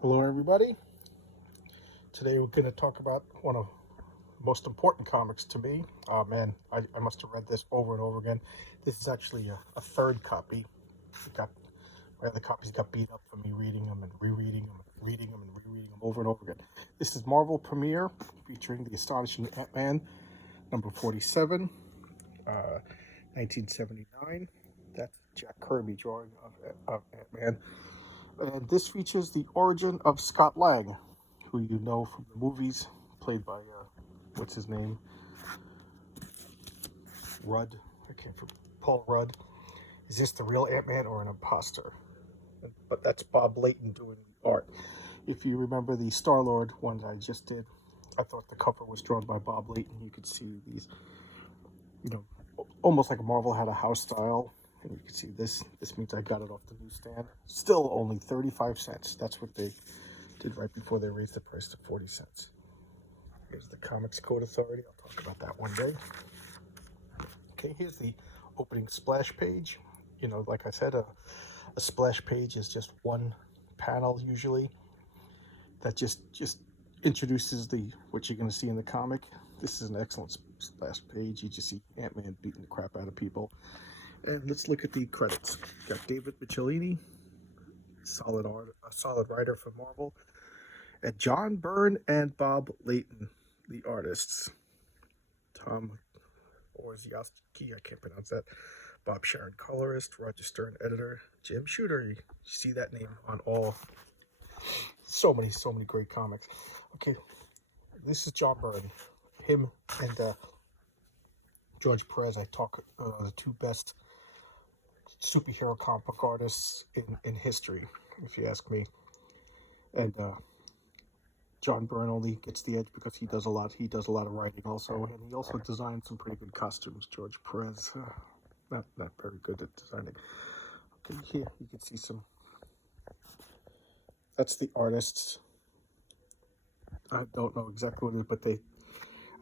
Hello, everybody. Today we're going to talk about one of the most important comics to me. Oh man, I must have read this over and over again. This is actually a third copy. My other copies got beat up for me reading them and rereading them, reading them and rereading them over and over again. This is Marvel Premiere featuring the astonishing Ant-Man, number 47, 1979. That's Jack Kirby drawing of Ant-Man. And this features the origin of Scott Lang, who you know from the movies, played by, what's his name? Rudd. I can't remember. Paul Rudd. Is this the real Ant-Man or an imposter? But that's Bob Layton doing the art. If you remember the Star-Lord one I just did, I thought the cover was drawn by Bob Layton. You could see these, you know, almost like Marvel had a house style. And you can see this. This means I got it off the newsstand. Still only 35 cents. That's what they did right before they raised the price to 40 cents. Here's the Comics Code Authority. I'll talk about that one day. Okay, here's the opening splash page. You know, like I said, a splash page is just one panel usually that just introduces what you're going to see in the comic. This is an excellent splash page. You just see Ant-Man beating the crap out of people. And let's look at the credits. Got David Michelinie, a solid writer for Marvel, and John Byrne and Bob Layton, the artists. Tom Orzechowski, I can't pronounce that. Bob Sharon, colorist. Roger Stern, editor. Jim Shooter, you see that name on all. So many great comics. Okay, this is John Byrne. Him and George Perez, I talk the two best superhero comic book artists in history, if you ask me. And John Byrne only gets the edge because he does a lot. He does a lot of writing also, and he also designed some pretty good costumes. George Perez, not very good at designing. Okay, here you can see some. That's the artists. I don't know exactly what it is, but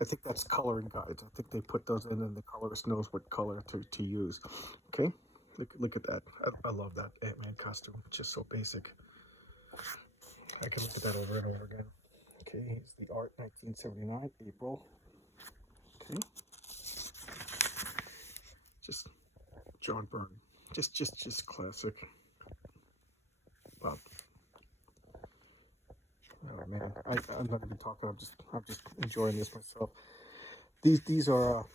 I think that's coloring guides. I think they put those in, and the colorist knows what color to use. Okay, look at that. I love that Ant-Man costume. It's just so basic. I can look at that over and over again. Okay, here's the art, 1979, April. Okay, just John Byrne, just classic. Bob. Oh man, I'm not even talking. I'm just enjoying this myself. These are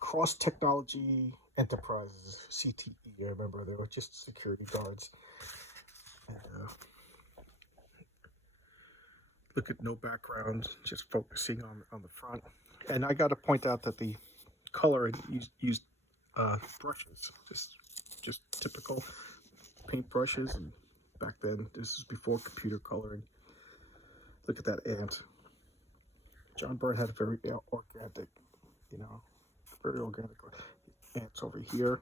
Cross Technology Enterprises, CTE. I remember they were just security guards. And, look at no background, just focusing on the front. And I got to point out that the color used brushes, just typical paint brushes. And back then, this is before computer coloring. Look at that ant. John Byrne had a very organic, very organic ants over here.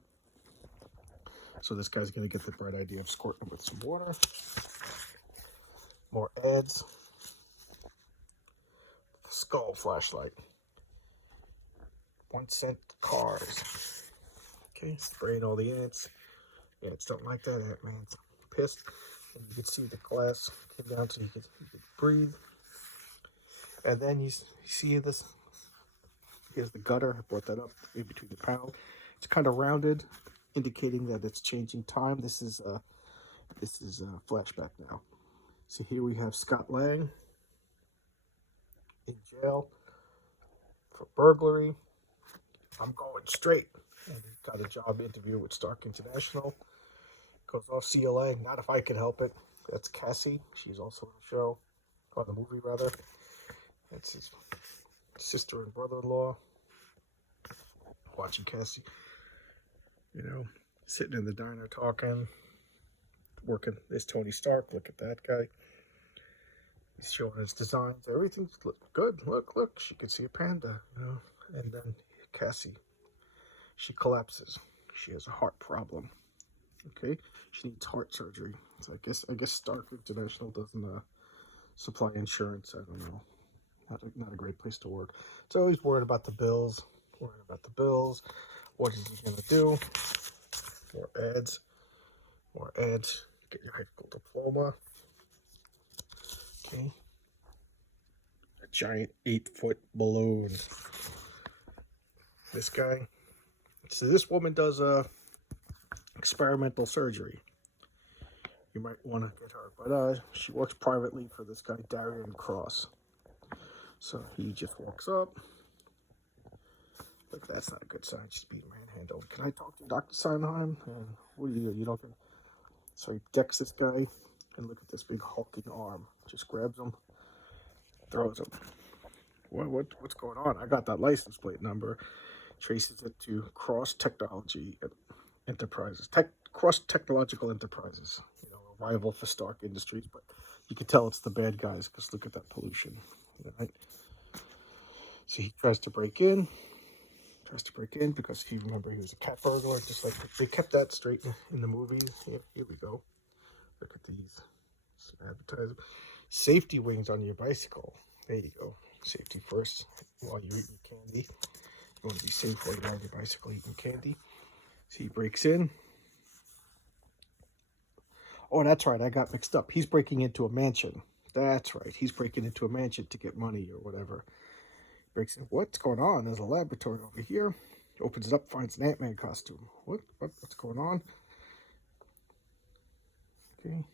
So this guy's going to get the bright idea of squirting them with some water. More ads. Skull flashlight. 1 cent cars. Okay, spraying all the ants. Ants don't like that. Ant-Man's pissed. And you can see the glass came down so you could breathe. And then you see this. Here's the gutter. I brought that up in between the panel. It's kind of rounded, indicating that it's changing time. This is a flashback now. So here we have Scott Lang in jail for burglary. I'm going straight. And he got a job interview with Stark International. Goes off CLA. Not if I could help it. That's Cassie. She's also in the show, or the movie rather. That's his sister and brother-in-law. Watching Cassie, sitting in the diner talking, working. There's Tony Stark. Look at that guy. He's showing his designs. Everything's good. Look. She could see a panda, And then Cassie, she collapses. She has a heart problem. Okay, she needs heart surgery. So I guess Stark International doesn't supply insurance. I don't know. Not a great place to work. So he's worried about the bills. What is he gonna do? More ads. Get your high school diploma. Okay. A giant 8-foot balloon. This guy. So this woman does experimental surgery. You might want to get her, but she works privately for this guy Darian Cross. So he just walks up. Look, that's not a good sign. She's being manhandled. Can I talk to Dr. Sondheim? What do? You don't. So he decks this guy, and look at this big hulking arm. Just grabs him, throws him. What's going on? I got that license plate number. Traces it to Cross Technology Enterprises. Cross Technological Enterprises. You know, a rival for Stark Industries, but you can tell it's the bad guys because look at that pollution. Right? So he tries to break in. Because if you remember, he was a cat burglar, just like they kept that straight in the movies. Here we go. Look at these. Advertising. Safety wings on your bicycle. There you go. Safety first while you're eating candy. You want to be safe while you're on your bicycle eating candy. So he breaks in. Oh, that's right. I got mixed up. He's breaking into a mansion. That's right. He's breaking into a mansion to get money or whatever. Breaks in. What's going on? There's a laboratory over here. Opens it up, finds an Ant-Man costume. What's going on? Okay.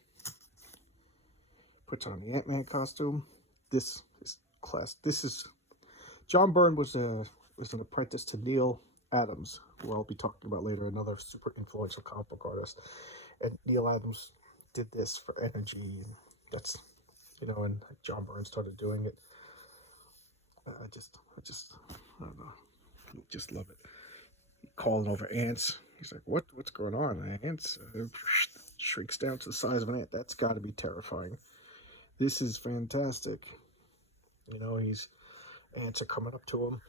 Puts on the Ant-Man costume. This is John Byrne was an apprentice to Neil Adams, who I'll be talking about later, another super influential comic book artist. And Neil Adams did this for energy, and that's and John Byrne started doing it. I don't know. I just love it. Calling over ants. He's like, what's going on? Ants shrinks down to the size of an ant. That's got to be terrifying. This is fantastic. Ants are coming up to him.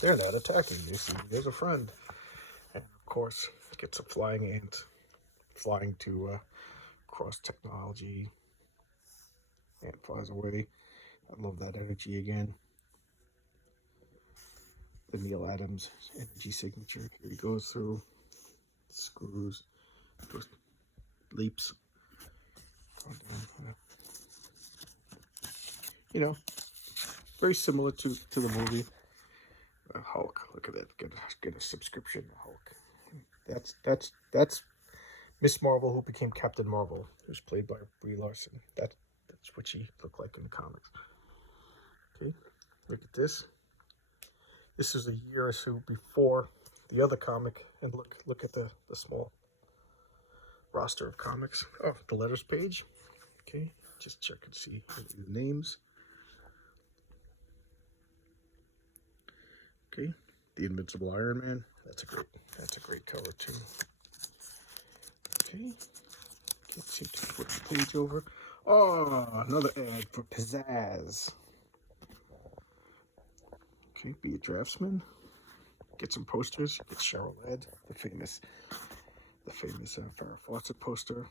They're not attacking. They see he has a friend. And of course, gets a flying ant flying to Cross Technology. Ant flies away. I love that energy again. The Neil Adams energy signature. Here he goes through, screws, goes, leaps. Very similar to the movie. Hulk. Look at that. Get a subscription to Hulk. That's Miss Marvel, who became Captain Marvel, who's played by Brie Larson. That's what she looked like in the comics. Okay, look at this. This is a year or so before the other comic, and look at the small roster of comics. Oh, the letters page. Okay, just check and see the names. Okay, the Invincible Iron Man. That's a great cover too. Okay, can't seem to flip the page over. Oh, another ad for Pizzazz. Okay, be a draftsman. Get some posters. Get Cheryl Ladd, the famous Farrah Fawcett poster.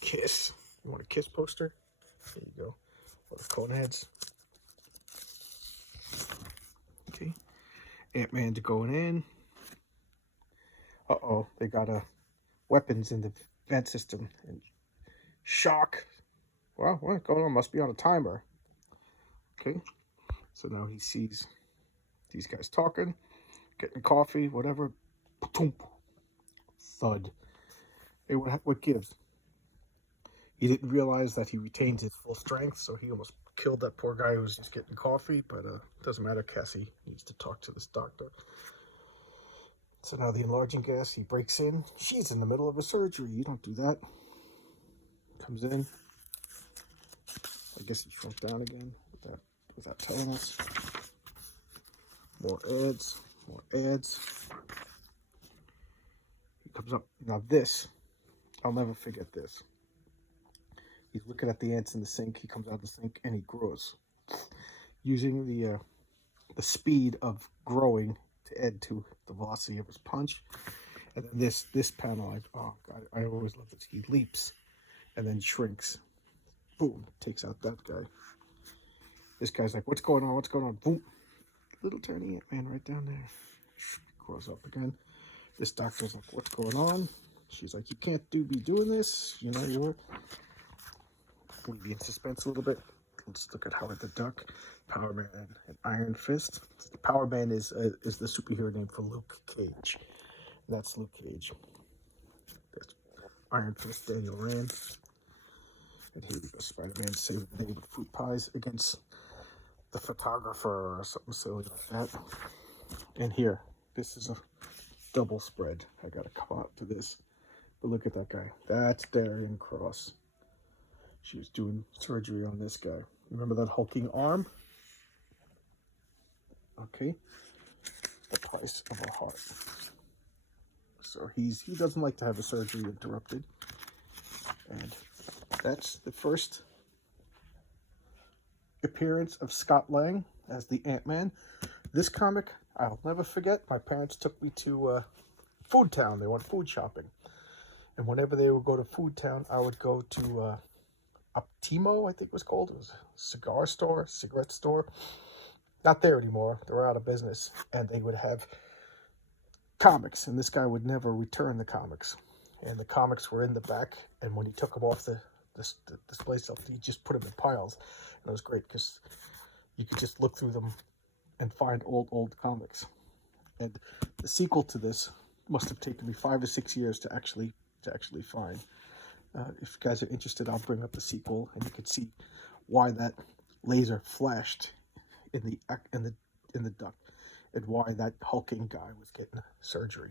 Kiss. You want a Kiss poster? There you go. Or the Coneheads. Okay. Ant-Man going in. Uh-oh, they got weapons in the vent system. And shock. Well, what's going on? Must be on a timer. Okay. So now he sees these guys talking, getting coffee, whatever. Thud. Hey, what gives? He didn't realize that he retained his full strength, so he almost killed that poor guy who was just getting coffee, but doesn't matter. Cassie needs to talk to this doctor. So now the enlarging gas, he breaks in. She's in the middle of a surgery. You don't do that. Comes in. I guess he shrunk down again without telling us. More ads. He comes up. Now this, I'll never forget this. He's looking at the ants in the sink. He comes out of the sink and he grows, using the speed of growing to add to the velocity of his punch. And then this panel, I always love this. He leaps and then shrinks. Boom, takes out that guy. This guy's like, what's going on? Boom, little tiny Ant-Man right down there. Grows up again. This doctor's like, what's going on? She's like, you can't be doing this. leave you in suspense a little bit. Let's look at Howard the Duck, Power Man, and Iron Fist. Power Man is the superhero name for Luke Cage. That's Luke Cage. That's Iron Fist, Daniel Rand. And here we go, Spider-Man saving the day with fruit pies against the photographer or something silly like that. And here, this is a double spread. I gotta come out to this. But look at that guy. That's Darian Cross. She was doing surgery on this guy. Remember that hulking arm? Okay. The price of a heart. So he doesn't like to have a surgery interrupted. And that's the first appearance of Scott Lang as the Ant-Man. This comic, I'll never forget. My parents took me to Food Town. They went food shopping. And whenever they would go to Food Town, I would go to Optimo, I think it was called. It was a cigarette store. Not there anymore. They were out of business. And they would have comics. And this guy would never return the comics. And the comics were in the back. And when he took them off the display stuff, he just put them in piles. And it was great because you could just look through them and find old comics. And the sequel to this must have taken me 5 or 6 years to actually find. If you guys are interested, I'll bring up the sequel, and you can see why that laser flashed in the duct, and why that hulking guy was getting surgery.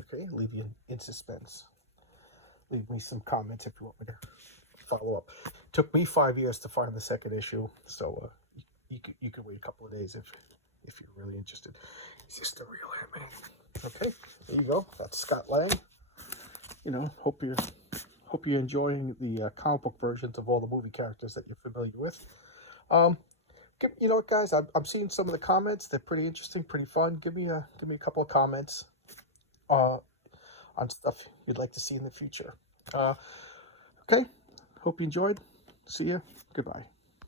Okay, leave you in suspense. Leave me some comments if you want me to follow up. Took me 5 years to find the second issue, so you could wait a couple of days if you're really interested. Is this the real Ant-Man? Okay, there you go. That's Scott Lang. You know, hope you're enjoying the comic book versions of all the movie characters that you're familiar with. You know what, guys? I'm seeing some of the comments. They're pretty interesting, pretty fun. Give me a couple of comments on stuff you'd like to see in the future. Okay. Hope you enjoyed. See ya. Goodbye.